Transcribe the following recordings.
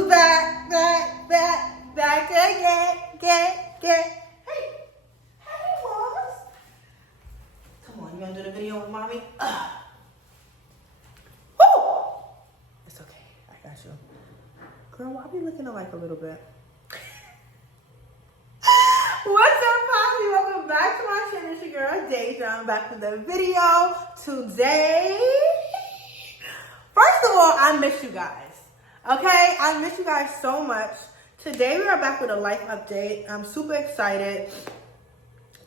who's back again, Hey, Walls. Come on, you gonna do the video with mommy? Woo! It's okay, I got you. Girl, why be looking like a little bit? What's up, Posse? Welcome back to my channel. It's your girl, Deja. I'm back with the video today. First of all, I miss you guys. Okay? I miss you guys so much. Today, we are back with a life update. I'm super excited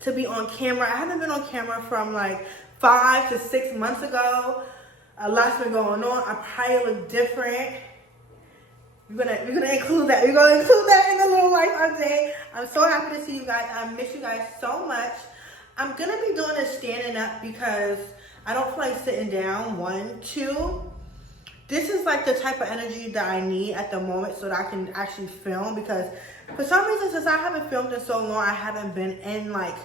to be on camera. I haven't been on camera from like 5 to 6 months ago. A lot's been going on. I probably look different. We're gonna include that. We're gonna include that in the little life update. I'm so happy to see you guys. I miss you guys so much. I'm gonna be doing this standing up because I don't feel like sitting down. 1, 2. This is like the type of energy that I need at the moment so that I can actually film, because for some reason, since I haven't filmed in so long, I haven't been in like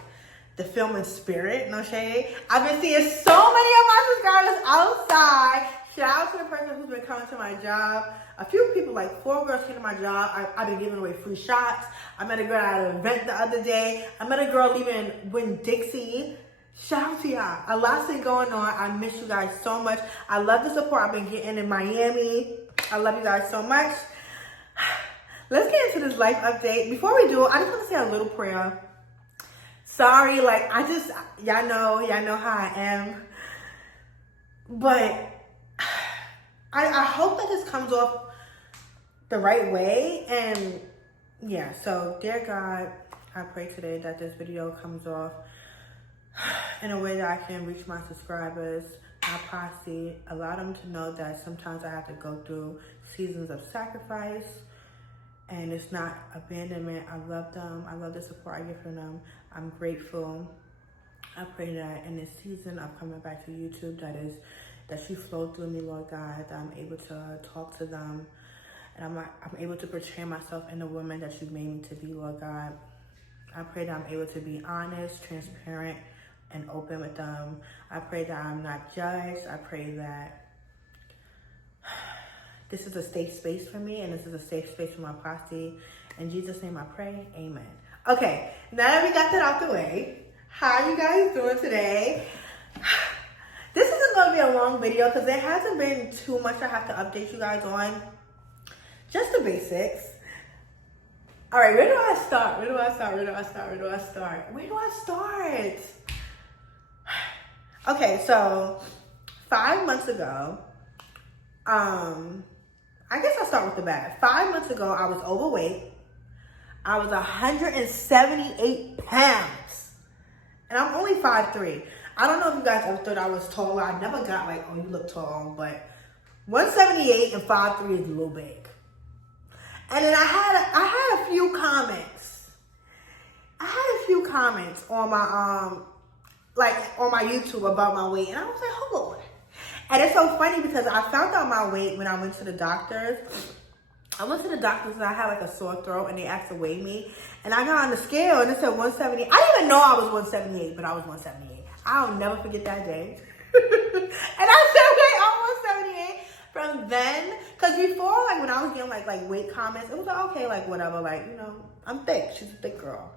the filming spirit, no shade. I've been seeing so many of my subscribers outside. Shout out to the person who's been coming to my job. A few people, like 4 girls came to my job. I've been giving away free shots. I met a girl at an event the other day. I met a girl leaving Winn-Dixie. Shout out to y'all. A lot's been going on. I miss you guys so much. I love the support I've been getting in Miami. I love you guys so much. Let's get into this life update. Before we do, I just want to say a little prayer. Sorry, y'all know how I am. But I hope that this comes off the right way. And yeah, so dear God, I pray today that this video comes off in a way that I can reach my subscribers, my posse, allow them to know that sometimes I have to go through seasons of sacrifice, and it's not abandonment. I love them. I love the support I get from them. I'm grateful. I pray that in this season of coming back to YouTube, that you flow through me, Lord God, that I'm able to talk to them, and I'm able to portray myself in the woman that you've made me to be, Lord God. I pray that I'm able to be honest, transparent, and open with them. I pray that I'm not judged. I pray that this is a safe space for me, and this is a safe space for my posse. In Jesus' name I pray, amen. Okay, now that we got that out the way, how are you guys doing today? This isn't going to be a long video because there hasn't been too much I have to update you guys on. Just the basics. All right, where do I start? Okay, so 5 months ago, I guess I'll start with the bad. 5 months ago, I was overweight. I was 178 pounds. And I'm only 5'3". I don't know if you guys ever thought I was taller. I never got like, oh, you look tall, but 178 and 5'3" is a little big. And then I had a few comments. On my on my YouTube about my weight, and I was like, hold on. And it's so funny because I found out my weight when I went to the doctors. I went to the doctors and I had like a sore throat, and they asked to weigh me, and I got on the scale and it said 178. I didn't even know I was 178, but I was 178. I'll never forget that day. And I said, wait, I'm 178. From then, because before, like when I was getting like weight comments, it was like, okay, like whatever, like, you know, I'm thick. She's a thick girl.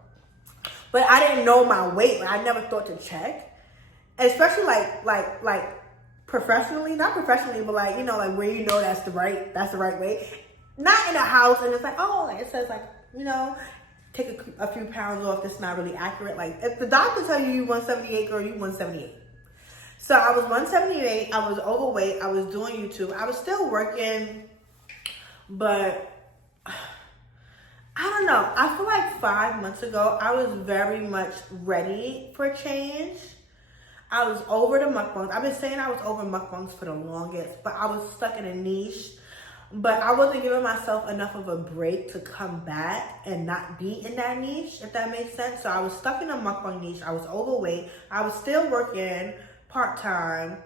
But I didn't know my weight. Like, I never thought to check. Especially like professionally, not professionally, but like, you know, like where you know that's the right weight. Not in a house and it's like, oh, like it says like, you know, take a few pounds off. That's not really accurate. Like if the doctor tell you 178, girl, you 178. So I was 178. I was overweight. I was doing YouTube. I was still working, but I don't know. I feel like 5 months ago, I was very much ready for change. I was over the mukbangs. I've been saying I was over mukbangs for the longest, but I was stuck in a niche. But I wasn't giving myself enough of a break to come back and not be in that niche, if that makes sense. So I was stuck in a mukbang niche. I was overweight. I was still working part-time.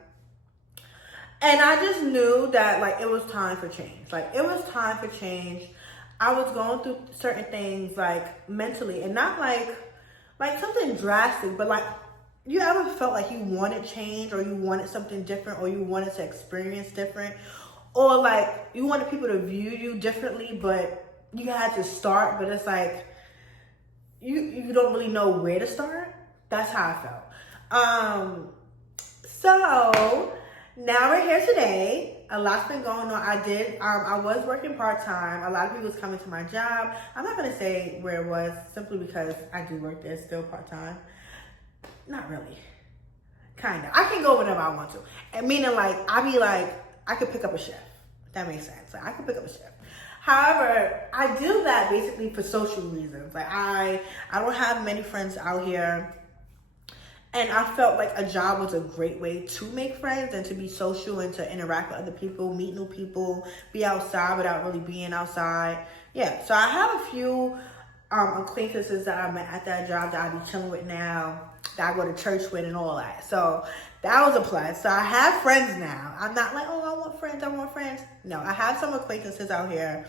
And I just knew that like it was time for change. I was going through certain things like mentally, and not like something drastic, but like, you ever felt like you wanted change, or you wanted something different, or you wanted to experience different, or like you wanted people to view you differently, but you had to start, but it's like you don't really know where to start. That's how I felt. So now we're here today. A lot's been going on. I was working part-time. A lot of people was coming to my job. I'm not gonna say where it was simply because I do work there still part-time. Not really. Kinda. I can go whenever I want to. And meaning like, I could pick up a shift. That makes sense. Like, I could pick up a shift. However, I do that basically for social reasons. Like I don't have many friends out here. And I felt like a job was a great way to make friends and to be social and to interact with other people, meet new people, be outside without really being outside. Yeah, so I have a few acquaintances that I met at that job that I be chilling with now, that I go to church with and all that. So that was a plus. So I have friends now. I'm not like, oh, I want friends. No, I have some acquaintances out here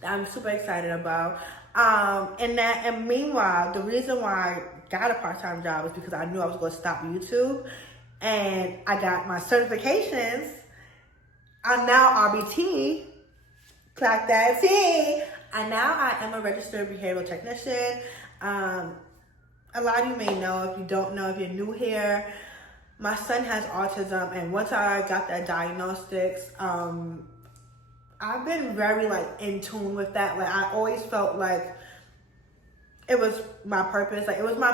that I'm super excited about. And meanwhile, the reason why I got a part-time job was because I knew I was going to stop YouTube, and I got my certifications. I'm now RBT, clock that T, and now I am a registered behavioral technician. A lot of you may know. If you don't know, if you're new here, my son has autism, and once I got that diagnostics, I've been very like in tune with that. Like I always felt like it was my purpose. Like it was my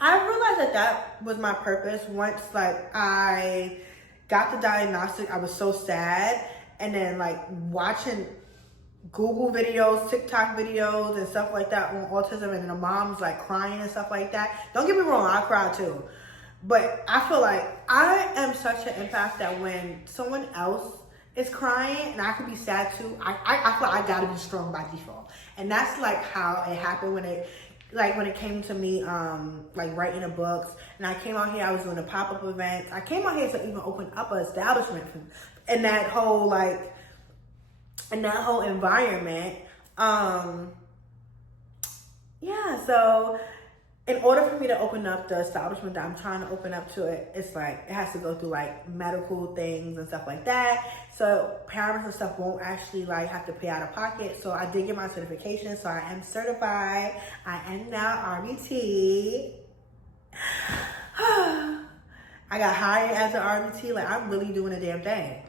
I realized that was my purpose once like I got the diagnostic. I was so sad, and then like watching Google videos, TikTok videos and stuff like that on autism, and the mom's like crying and stuff like that. Don't get me wrong, I cried too. But I feel like I am such an empath that when someone else is crying and I could be sad too, I feel like I gotta be strong by default. And that's like how it happened when it came to me like writing the books. And I came out here, I was doing a pop-up event. I came out here to even open up an establishment in that whole environment. Yeah, so in order for me to open up the establishment that I'm trying to open up to it's like, it has to go through like medical things and stuff like that. So parents and stuff won't actually like have to pay out of pocket. So I did get my certification. So I am certified. I am now RBT. I got hired as an RBT. Like I'm really doing a damn thing.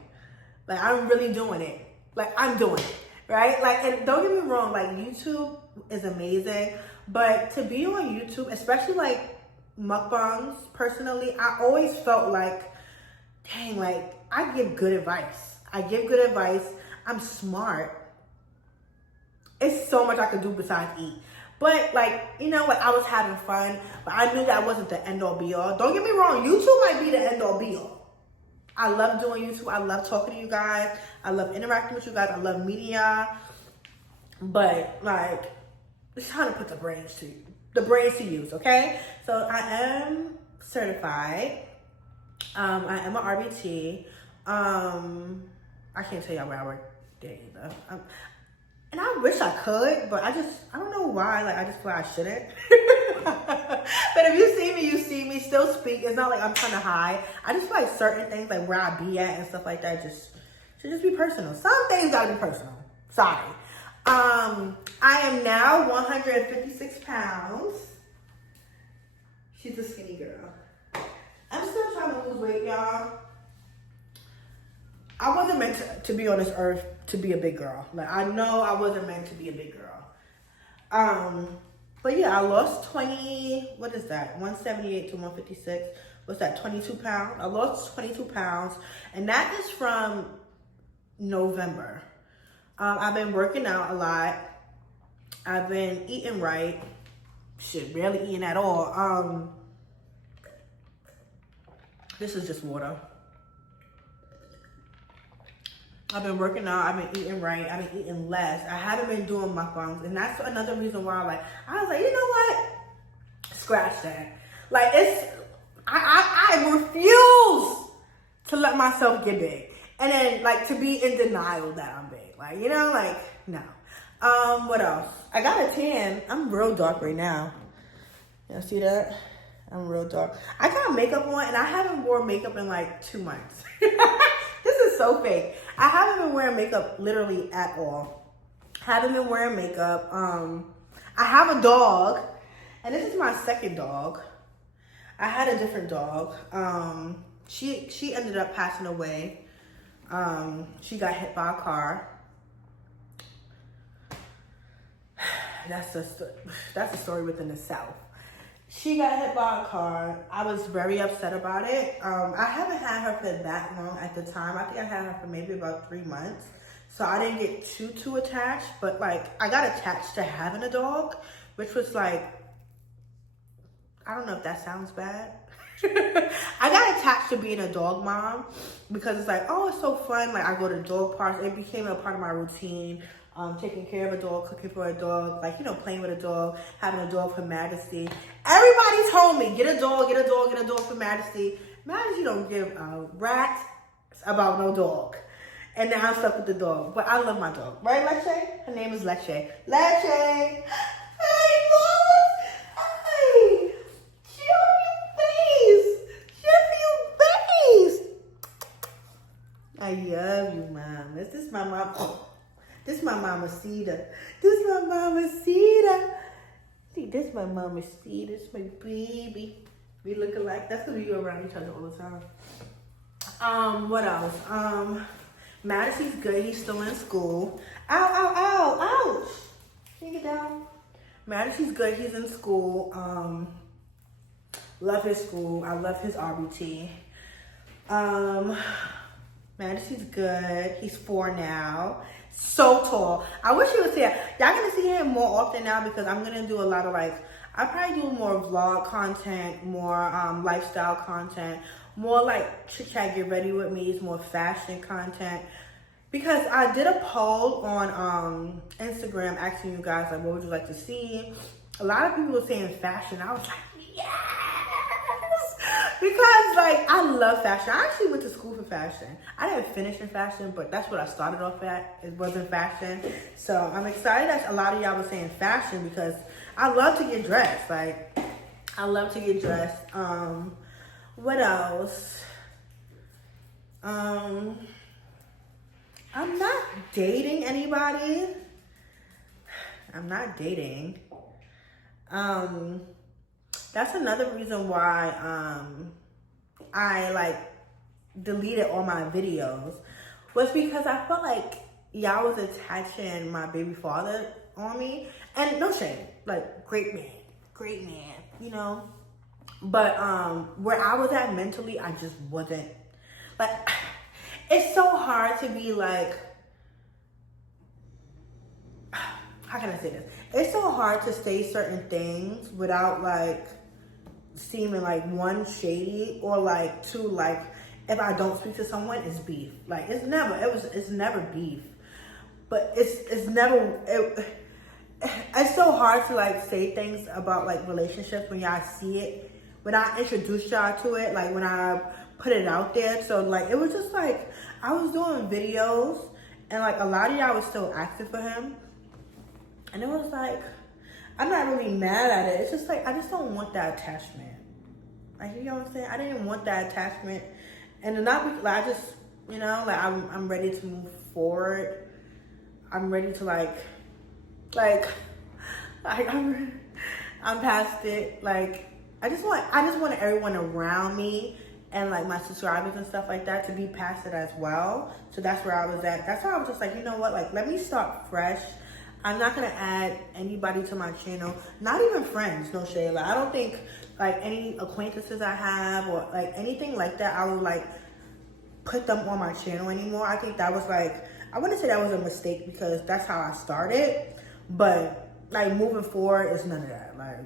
Like I'm really doing it. Like I'm doing it, right? Like, and don't get me wrong, like YouTube is amazing. But to be on YouTube, especially like mukbangs, personally, I always felt like, dang, like I give good advice. I'm smart. It's so much I could do besides eat. But like, you know what, I was having fun, but I knew that wasn't the end all be all. Don't get me wrong, YouTube might be the end all be all. I love doing YouTube. I love talking to you guys. I love interacting with you guys. I love media. But like, it's time to put the brains to use, okay? So I am certified. I am an RBT. I can't tell y'all where I work there either. And I wish I could, but I don't know why. Like, I just feel like I shouldn't. But if you see me still speak. It's not like I'm trying to hide. I just feel like certain things, like where I be at and stuff like that, should just be personal. Some things gotta be personal. Sorry. I am now 156 pounds. She's a skinny girl. I'm still trying to lose weight, y'all. I wasn't meant to be on this earth to be a big girl. Like, I know I wasn't meant to be a big girl. But yeah, I lost 178 to 156. What's that, 22 pounds? I lost 22 pounds, and that is from November. I've been working out a lot. I've been eating right. Shit, barely eating at all. This is just water. I've been working out. I've been eating right. I've been eating less. I haven't been doing mukbangs, and that's another reason why I was like, you know what? Scratch that. Like, I refuse to let myself get big. And then, like, to be in denial that I'm big. Like, you know, like, no. What else? I got a tan. I'm real dark right now. Y'all see that? I'm real dark. I got makeup on, and I haven't worn makeup in, like, 2 months. This is so fake. I haven't been wearing makeup literally at all. Haven't been wearing makeup. I have a dog, and this is my second dog. I had a different dog. She ended up passing away. She got hit by a car. That's a story within itself. She got hit by a car. I was very upset about it. I haven't had her for that long at the time. I think I had her for maybe about 3 months. So I didn't get too attached, but like I got attached to having a dog, which was like, I don't know if that sounds bad. I got attached to being a dog mom because it's like, oh, it's so fun. Like I go to dog parks. It became a part of my routine. Taking care of a dog, cooking for a dog, like, you know, playing with a dog, having a dog for Majesty. Everybody told me, get a dog for Majesty. Majesty don't give a rat about no dog. And now I'm stuck with the dog. But I love my dog. Right, Leche? Her name is Leche. Leche! Hey, Mama! Hey! Show your face! I love you, Mom. This is my mom. This is my mama Cedar. This is my mama Cedar. See, this is my mama Cedar. This is my baby. We look alike. That's because we go around each other all the time. What else? Madison's good. He's still in school. Ouch. Take it down. Madison's good. He's in school. Love his school. I love his RBT. Madison's good. He's 4 now. So tall. I wish he was here. Y'all gonna see him more often now because I'm gonna do a lot of like, I probably do more vlog content, more lifestyle content, more like chit chat, get ready with me, more fashion content. Because I did a poll on Instagram asking you guys like, what would you like to see? A lot of people were saying fashion. I was like, yes! Because like I love fashion. I actually went to school for fashion. I didn't finish in fashion, but that's what I started off at. It wasn't fashion. So I'm excited that a lot of y'all were saying fashion because I love to get dressed. Like I love to get dressed. What else? I'm not dating anybody. I'm not dating. That's another reason why I like deleted all my videos was because I felt like y'all was attaching my baby father on me. And no shame, like great man, you know. But where I was at mentally, I just wasn't. Like, it's so hard to be like, how can I say this? It's so hard to say certain things without like seeming like one shady or like two like if I don't speak to someone it's beef. Like it's never beef, but it's so hard to like say things about like relationships when y'all see it, when I introduce y'all to it, like when I put it out there. So like it was just like I was doing videos and like a lot of y'all was still asking for him, and it was like I'm not really mad at it. It's just like I just don't want that attachment. Like, you know what I'm saying? I didn't want that attachment, and not because I just, you know, like I'm ready to move forward. I'm ready to like I'm past it. Like I just want everyone around me and like my subscribers and stuff like that to be past it as well. So that's where I was at. That's why I was just like, you know what? Like let me start fresh. I'm not gonna add anybody to my channel, not even friends, no shade. Like I don't think like any acquaintances I have or like anything like that, I would like put them on my channel anymore. I think that was like, I wouldn't say that was a mistake because that's how I started, but like moving forward, it's none of that. Like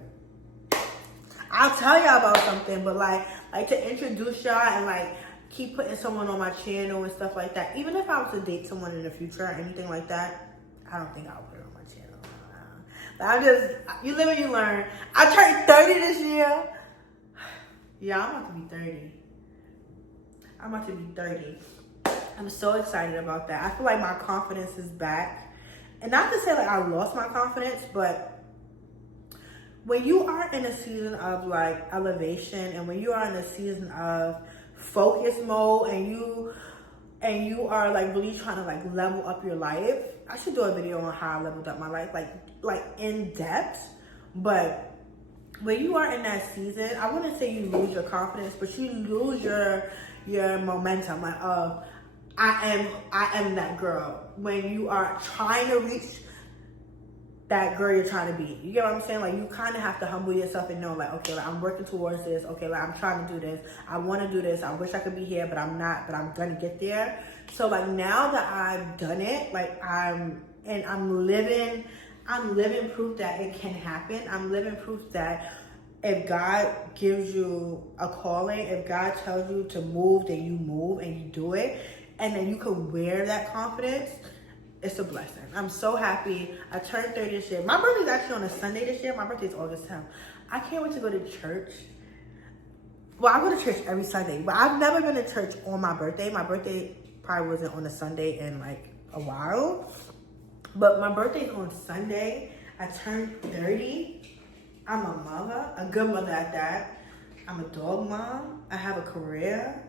I'll tell y'all about something, but like to introduce y'all and like keep putting someone on my channel and stuff like that. Even if I was to date someone in the future or anything like that, I don't think I'll put it on my channel. But I'm just, you live and you learn. I turned 30 this year. Yeah, I'm about to be 30. I'm about to be 30. I'm so excited about that. I feel like my confidence is back. And not to say like I lost my confidence, but when you are in a season of like elevation and when you are in a season of focus mode and and you are like really trying to like level up your life, I should do a video on how I leveled up my life, like in depth. But when you are in that season, I wouldn't say you lose your confidence, but you lose your momentum. Like, I am that girl. When you are trying to reach that girl you're trying to be, you get what I'm saying? Like, you kind of have to humble yourself and know, like, okay, like, I'm working towards this. Okay, like, I'm trying to do this. I want to do this. I wish I could be here, but I'm not. But I'm gonna get there. So like, now that I've done it, like, I'm living proof that it can happen. I'm living proof that if God gives you a calling, if God tells you to move, then you move and you do it, and then you can wear that confidence. It's a blessing. I'm so happy. I turned 30 this year. My birthday's actually on a Sunday this year. My birthday's August 10th. I can't wait to go to church. Well, I go to church every Sunday, but I've never been to church on my birthday. My birthday probably wasn't on a Sunday in like a while. But my birthday's on Sunday. I turned 30. I'm a mother, a good mother at that. I'm a dog mom. I have a career.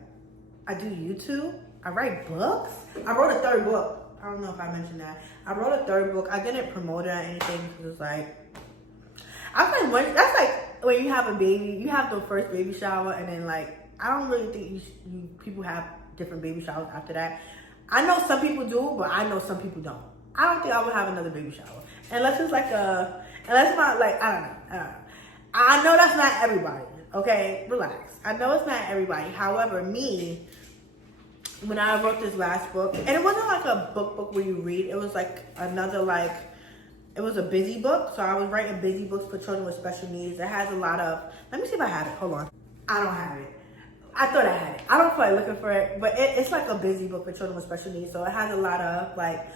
I do YouTube. I write books. I wrote a third book. I don't know if I mentioned that. I wrote a third book. I didn't promote it or anything because it's like, I feel like that's like when you have a baby, you have the first baby shower, and then like, I don't really think people have different baby showers after that. I know some people do, but I know some people don't. I don't think I would have another baby shower unless it's like unless my, like, I don't know. I know that's not everybody. Okay, relax. I know it's not everybody. However, me, when I wrote this last book, and it wasn't like a book where you read, it was like another, like, it was a busy book. So I was writing busy books for children with special needs. It has a lot of, let me see if I have it. Hold on. I don't have it. I thought I had it. I don't feel like looking for it, but it's like a busy book for children with special needs. So it has a lot of like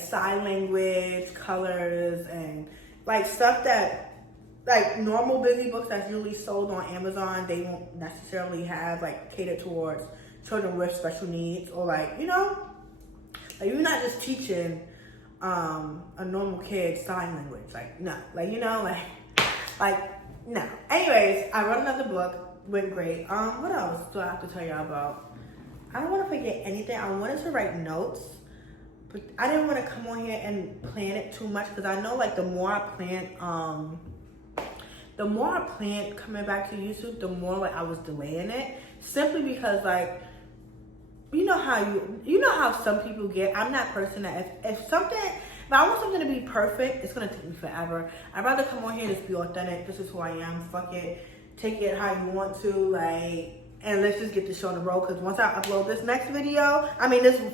sign language, colors, and like stuff that, like, normal busy books that's usually sold on Amazon, they won't necessarily have, like, catered towards children with special needs, or like, you know, like, you're not just teaching a normal kid sign language, like, no, like, you know, like no. Anyways, I wrote another book, went great. What else do I have to tell y'all about? I don't want to forget anything. I wanted to write notes, but I didn't want to come on here and plan it too much, because I know, like, the more I plan coming back to YouTube, the more, like, I was delaying it, simply because, like, you know how some people get. I'm that person that if I want something to be perfect, it's gonna take me forever. I'd rather come on here and just be authentic. This is who I am. Fuck it. Take it how you want to, like, and let's just get the show on the road. Because once I upload this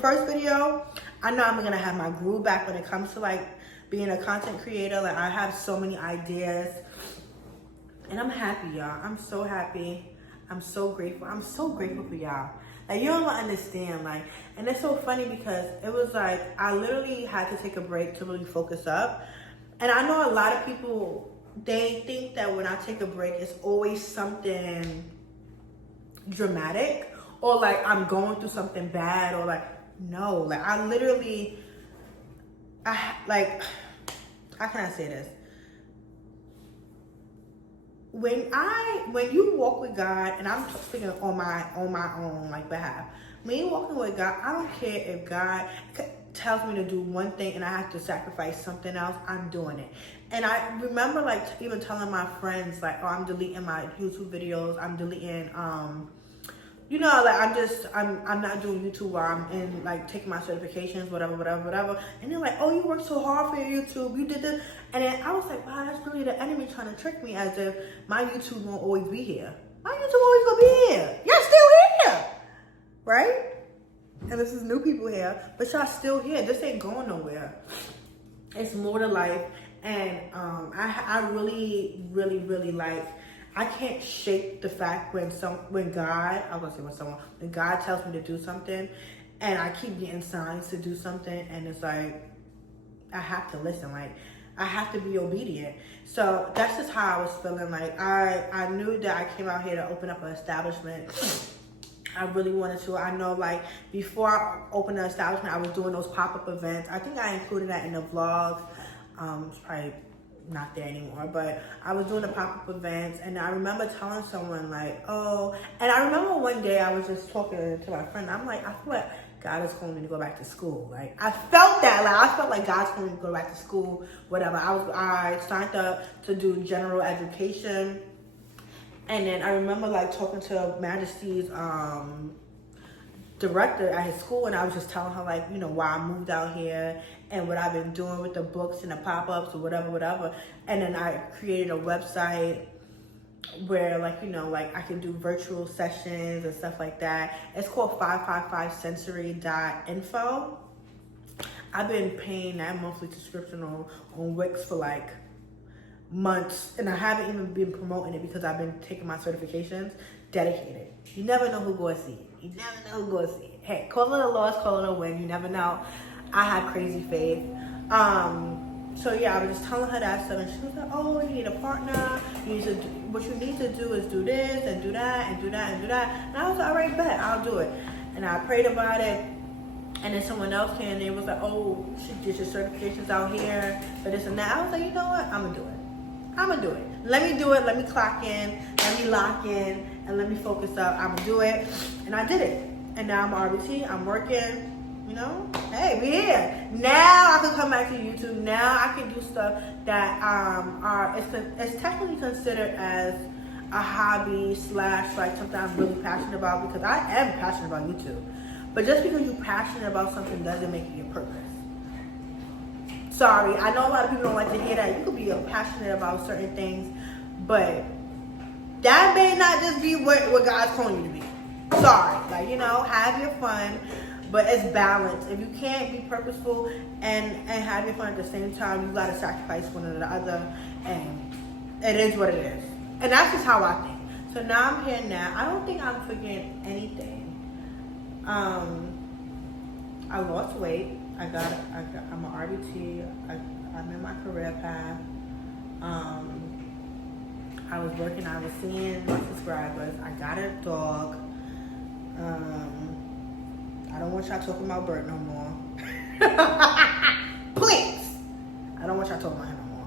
first video, I know I'm gonna have my groove back when it comes to, like, being a content creator. Like, I have so many ideas. And I'm happy, y'all. I'm so happy. I'm so grateful. I'm so grateful for y'all. Like, you don't understand. Like, and it's so funny because it was like, I literally had to take a break to really focus up. And I know a lot of people, they think that when I take a break, it's always something dramatic, or like I'm going through something bad, or like, no. Like, I literally, like, how can I say this? When you walk with God, and I'm speaking on my own, like, behalf. When you're walking with God, I don't care if God tells me to do one thing and I have to sacrifice something else. I'm doing it. And I remember, like, even telling my friends, like, oh, I'm deleting my YouTube videos. I'm deleting, you know, like, I'm not doing YouTube while I'm in, like, taking my certifications, whatever. And they're like, oh, you worked so hard for your YouTube. You did this. And then I was like, wow, that's really the enemy trying to trick me, as if my YouTube won't always be here. My YouTube always gonna be here. Y'all still here, right? And this is new people here, but y'all still here. This ain't going nowhere. It's more to life. And I really, really, really, like, I can't shake the fact when God tells me to do something, and I keep getting signs to do something, and it's like, I have to listen. Like, I have to be obedient. So that's just how I was feeling. Like, I knew that I came out here to open up an establishment. I really wanted to. I know, like, before I opened the establishment, I was doing those pop-up events. I think I included that in the vlog. It's probably not there anymore, but I was doing the pop-up events, and I remember telling someone like, oh, and I remember one day I was just talking to my friend. I'm like, I feel like God is calling me to go back to school. Like, I felt that, like, I felt like God's calling me to go back to school, whatever. I signed up to do general education, and then I remember like talking to Majesty's director at his school, and I was just telling her like, you know, why I moved out here and what I've been doing with the books and the pop-ups or whatever. And then I created a website where, like, you know, like I can do virtual sessions and stuff like that. It's called 555sensory.info. I've been paying that monthly subscription on Wix for like months, and I haven't even been promoting it because I've been taking my certifications. Dedicated. You never know who going to see it. You never know who going to see it. Hey, call it a loss, call it a win. You never know. I have crazy faith. So yeah, I was just telling her that stuff, and she was like, oh, you need a partner. What you need to do is do this and do that and do that and do that. And I was like, all right, bet, I'll do it. And I prayed about it. And then someone else came and they was like, oh, she did your certifications out here for this and that. I was like, you know what? I'm going to do it. I'm going to do it. Let me do it. Let me clock in. Let me lock in. And let me focus up. I'm going to do it. And I did it. And now I'm RBT. I'm working. You know, hey, we here. Now I can come back to YouTube. Now I can do stuff that it's technically considered as a hobby / like something I'm really passionate about, because I am passionate about YouTube. But just because you're passionate about something doesn't make it your purpose. Sorry, I know a lot of people don't like to hear that. You could be passionate about certain things, but that may not just be what God's calling you to be. Sorry, like, you know, have your fun. But it's balance. If you can't be purposeful and have your fun at the same time, you gotta sacrifice one or the other, and it is what it is. And that's just how I think. So now I'm here now. I don't think I'm forgetting anything. I lost weight. I'm an RBT. I'm in my career path. I was working. I was seeing my subscribers. I got a dog. I don't want y'all talking about Bert no more. Please. I don't want y'all talking about him no more.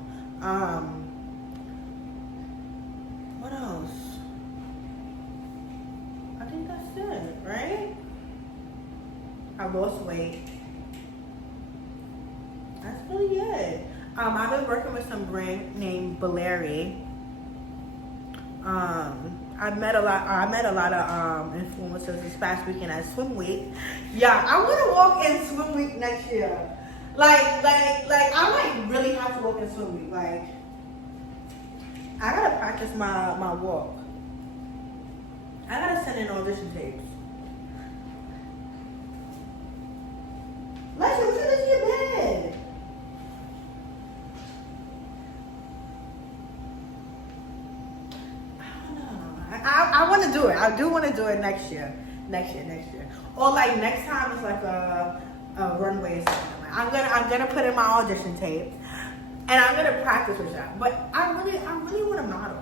What else? I think that's it, right? I lost weight. That's really it. I've been working with some brand named Valeri. I met a lot of influencers this past weekend at Swim Week. Yeah, I want to walk in Swim Week next year. Like I really have to walk in Swim Week. Like, I gotta practice my walk. I gotta send in audition tapes. Let's go to your bed. I want to do it. I do want to do it next year. Or like next time it's like a runway or something. Like, I'm gonna put in my audition tape, and I'm gonna practice with that. But I really want to model.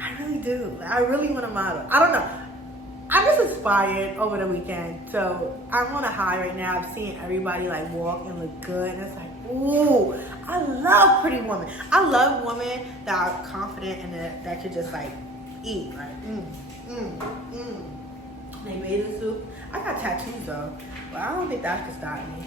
I really do. I really want to model. I don't know. I'm just inspired over the weekend. So I'm on a high right now. I'm seeing everybody like walk and look good, and it's like, ooh, I love pretty women. I love women that are confident and that could just like eat, like, They bathing suit. I got tattoos though, but I don't think that could stop me.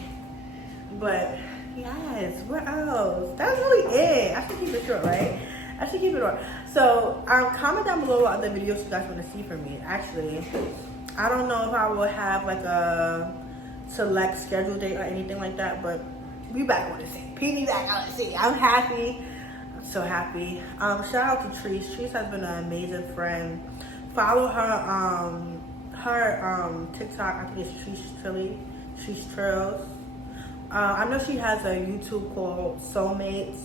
But yes, what else? That's really it. I should keep it short, right? I should keep it short. So comment down below what other videos you guys want to see from me. Actually, I don't know if I will have like a select schedule date or anything like that, but we back on the scene. PD back on the scene. I'm happy. So happy. Shout out to Treese. Treese has been an amazing friend. Follow her TikTok. I think it's Treese Trails. I know she has a YouTube called Soulmates,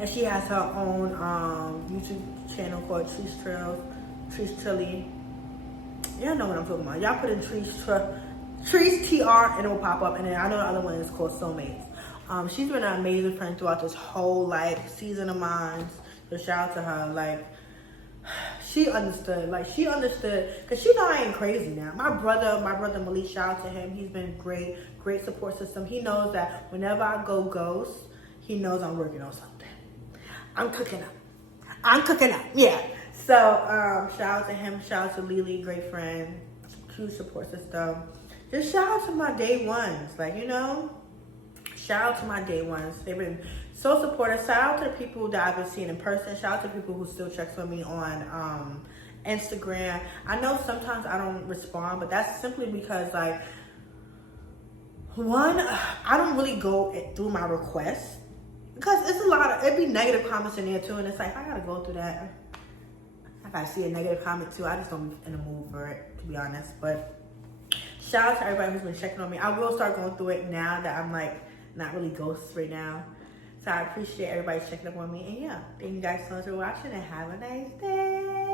and she has her own YouTube channel called Treese Trails, Treese Trilly. Y'all know what I'm talking about. Y'all put in Treese TR and it will pop up, and then I know the other one is called Soulmates. She's been an amazing friend throughout this whole like season of mine. So shout out to her. Like, she understood. Like, she understood, cause she know I ain't crazy now. My brother Malik, shout out to him. He's been great support system. He knows that whenever I go ghost, he knows I'm working on something. I'm cooking up. Yeah. So shout out to him. Shout out to Lily, great friend, huge support system. Just shout out to my day ones. Like, you know, shout out to my day ones. They've been so supportive. Shout out to the people that I've been seeing in person. Shout out to people who still checks on me on Instagram. I know sometimes I don't respond, but that's simply because, like, one, I don't really go through my requests because it's a lot of, it'd be negative comments in there too, and it's like, I gotta go through that. I gotta see a negative comment too. I just don't be in the mood for it, to be honest. But shout out to everybody who's been checking on me. I will start going through it now that I'm like not really ghosts right now. So I appreciate everybody checking up on me. And yeah, thank you guys so much for watching and have a nice day.